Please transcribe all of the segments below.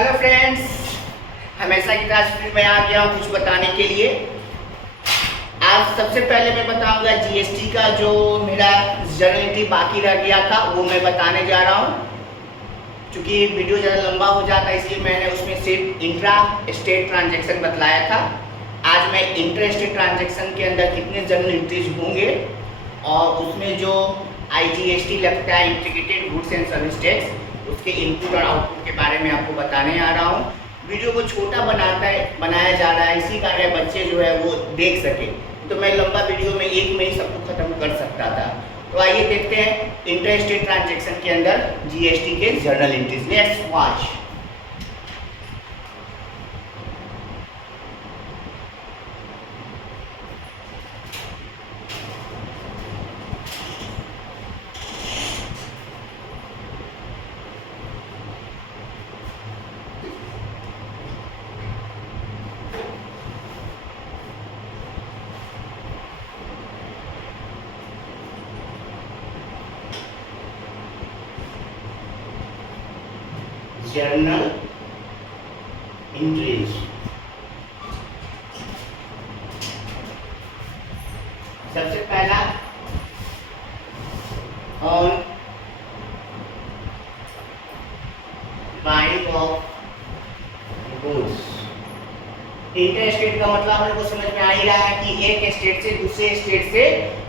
Hello friends, हमेशा की तरह मैं आ गया हूँ कुछ बताने के लिए। आज सबसे पहले मैं बताऊंगा जीएसटी का जो मेरा जर्नल एंट्री बाकी रह गया था वो मैं बताने जा रहा हूँ। क्योंकि वीडियो ज़्यादा लंबा हो जाता है इसलिए मैंने उसमें सिर्फ इंट्रा स्टेट ट्रांजेक्शन बतलाया था। आज मैं इंटर स्टेट ट्रांजेक्शन के अंदर कितने जर्नल एंट्रीज होंगे और उसमें जो IGST लगता है, integrated goods and service tax, उसके इनपुट और आउटपुट के बारे में आपको बताने आ रहा हूँ। वीडियो को छोटा बनाया जा रहा है, इसी कारण बच्चे जो है वो देख सके। तो मैं लंबा वीडियो में एक में ही सबको खत्म कर सकता था। तो आइए देखते हैं इंटर स्टेट ट्रांजेक्शन के अंदर GST के journal entries. Let's watch. Journal entries सबसे पहला on buying of goods. Inter state का मतलब हम लोग को समझ में आ ही रहा है कि एक स्टेट से दूसरे स्टेट से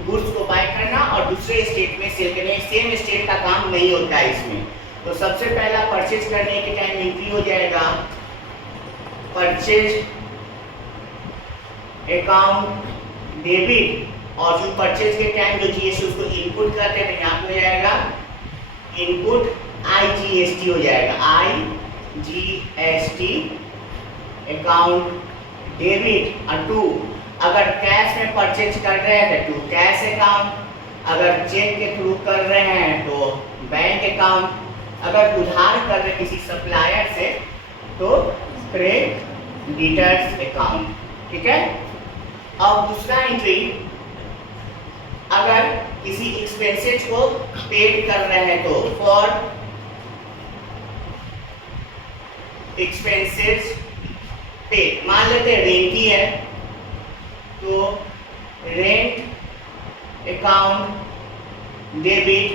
गुड्स को बाय करना और दूसरे स्टेट में सेल करना, सेम स्टेट का काम नहीं होता है इसमें। तो सबसे पहला परचेज करने के टाइम एंट्री हो जाएगा परचेज अकाउंट डेबिट, और जो परचेज के टाइम जो जीएसटी उसको इनपुट करते हैं तो यहाँ पे हो जाएगा इनपुट IGST हो जाएगा, IGST अकाउंट डेबिट। और टू, अगर कैश में परचेज कर रहे हैं तो टू कैश अकाउंट, अगर चेक के थ्रू कर रहे हैं तो बैंक अकाउंट, अगर उधार कर रहे किसी सप्लायर से तो क्रेडिटर्स अकाउंट। ठीक है। अब दूसरा एंट्री, अगर किसी एक्सपेंसेस को पेड कर रहे हैं तो फॉर एक्सपेंसेस पेड, मान लेते हैं रेंट ही है तो rent account debit,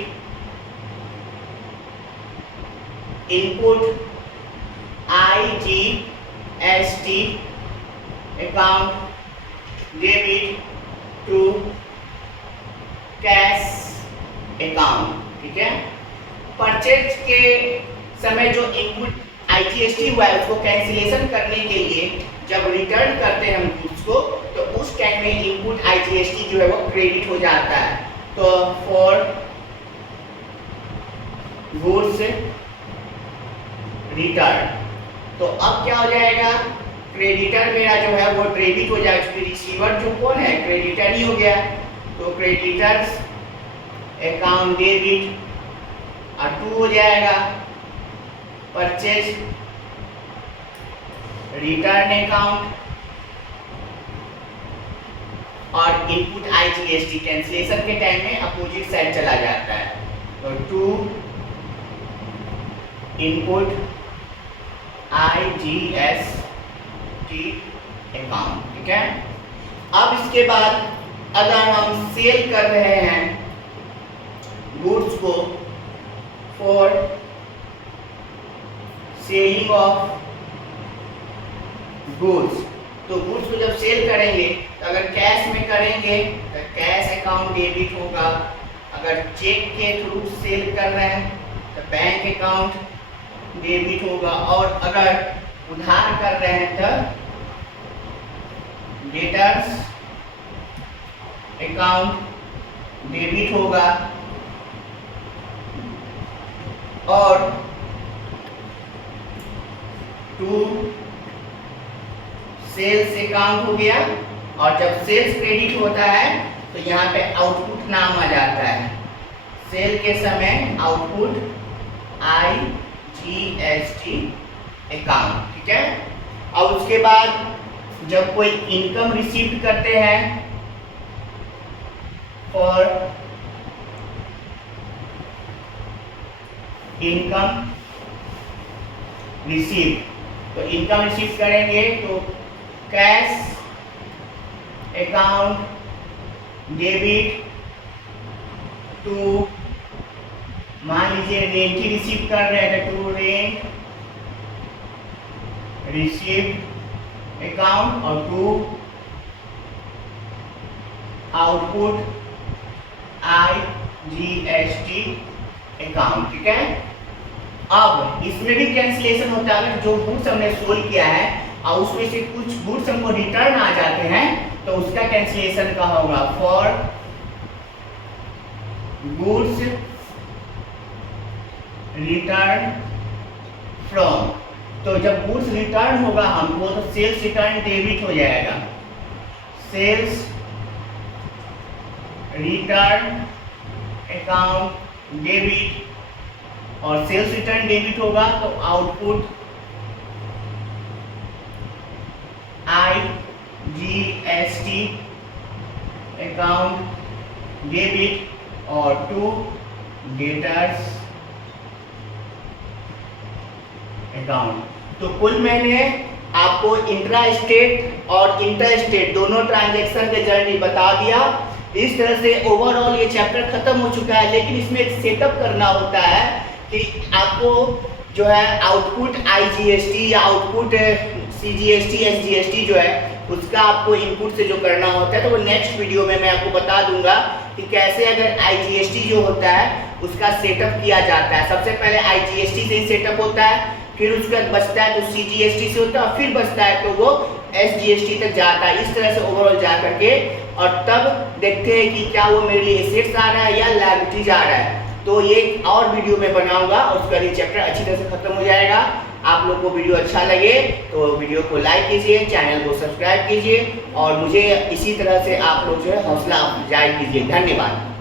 input IGST account debit to cash account. ठीक है। परचेज के समय जो इनपुट IGST हुआ है उसको कैंसिलेशन करने के लिए जब रिटर्न करते हैं हम गुड्स को तो उस टाइम में इनपुट IGST जो है वो क्रेडिट हो जाता है। तो फॉर गुड्स रिटर्न, तो अब क्या हो जाएगा, क्रेडिटर मेरा जो है वो डेबिट हो जाएगा क्योंकि रिसीवर जो कौन है, क्रेडिटर ही हो गया। तो क्रेडिटर्स अकाउंट डेबिट और टू हो जाएगा परचेज रिटर्न अकाउंट और इनपुट IGST कैंसिलेशन के टाइम में अपोजिट साइड चला जाता है। तो टू इनपुट IGST अकाउंट। ठीक है। अब इसके बाद अगर हम सेल कर रहे हैं गुड्स को फॉर सेलिंग ऑफ गुड्स, तो गुड्स को जब सेल करेंगे तो अगर कैश में करेंगे तो कैश अकाउंट डेबिट होगा, अगर चेक के थ्रू सेल कर रहे हैं तो बैंक अकाउंट डेबिट होगा, और अगर उधार कर रहे हैं तो डेटर्स अकाउंट डेबिट होगा, और टू सेल्स अकाउंट हो गया। और जब सेल्स क्रेडिट होता है तो यहाँ पे आउटपुट नाम आ जाता है, सेल के समय आउटपुट IGST अकाउंट। ठीक है। और उसके बाद जब कोई इनकम रिसीव करते हैं फॉर इनकम रिसीव, तो इनकम रिसीव करेंगे तो कैश अकाउंट डेबिट टू, मान लीजिए रेंट ही रिसीव कर रहे हैं टू रेंट रिसीव अकाउंट और टू आउटपुट IGST अकाउंट। ठीक है, अब इसमें भी कैंसिलेशन होता है। जो गुड्स हमने सोल्ड किया है और उसमें से कुछ गुड्स हमको रिटर्न आ जाते हैं तो उसका कैंसिलेशन का होगा फॉर गुड्स रिटर्न फ्रॉम। तो जब गुड्स रिटर्न होगा हमको तो सेल्स रिटर्न डेबिट हो जाएगा, सेल्स रिटर्न अकाउंट डेबिट, और सेल्स रिटर्न डेबिट होगा तो आउटपुट IGST अकाउंट डेबिट और टू डेटर्स अकाउंट। तो कुल मैंने आपको इंट्रा स्टेट और इंटर स्टेट दोनों ट्रांजैक्शन के जर्नी बता दिया। इस तरह से ओवरऑल ये चैप्टर खत्म हो चुका है, लेकिन इसमें एक सेटअप करना होता है कि आपको जो है आउटपुट IGST या आउटपुट CGST SGST जो है उसका आपको इनपुट से जो करना होता है, तो वो नेक्स्ट वीडियो में मैं आपको बता दूंगा कि कैसे अगर IGST जो होता है उसका सेटअप किया जाता है। सबसे पहले IGST से ही सेटअप होता है, फिर उसका बचता है तो CGST से होता है, और फिर बचता है तो वो SGST तक जाता है। इस तरह से ओवरऑल जा करके और तब देखते हैं कि क्या वो मेरे लिए एसेट्स आ रहा है या लायबिलिटीज आ रहा है। तो ये और वीडियो में बनाऊंगा और उसका ये चैप्टर अच्छी तरह से खत्म हो जाएगा। आप लोग को वीडियो अच्छा लगे तो वीडियो को लाइक कीजिए, चैनल को सब्सक्राइब कीजिए और मुझे इसी तरह से आप लोग जो है हौसला अफजाई कीजिए। धन्यवाद।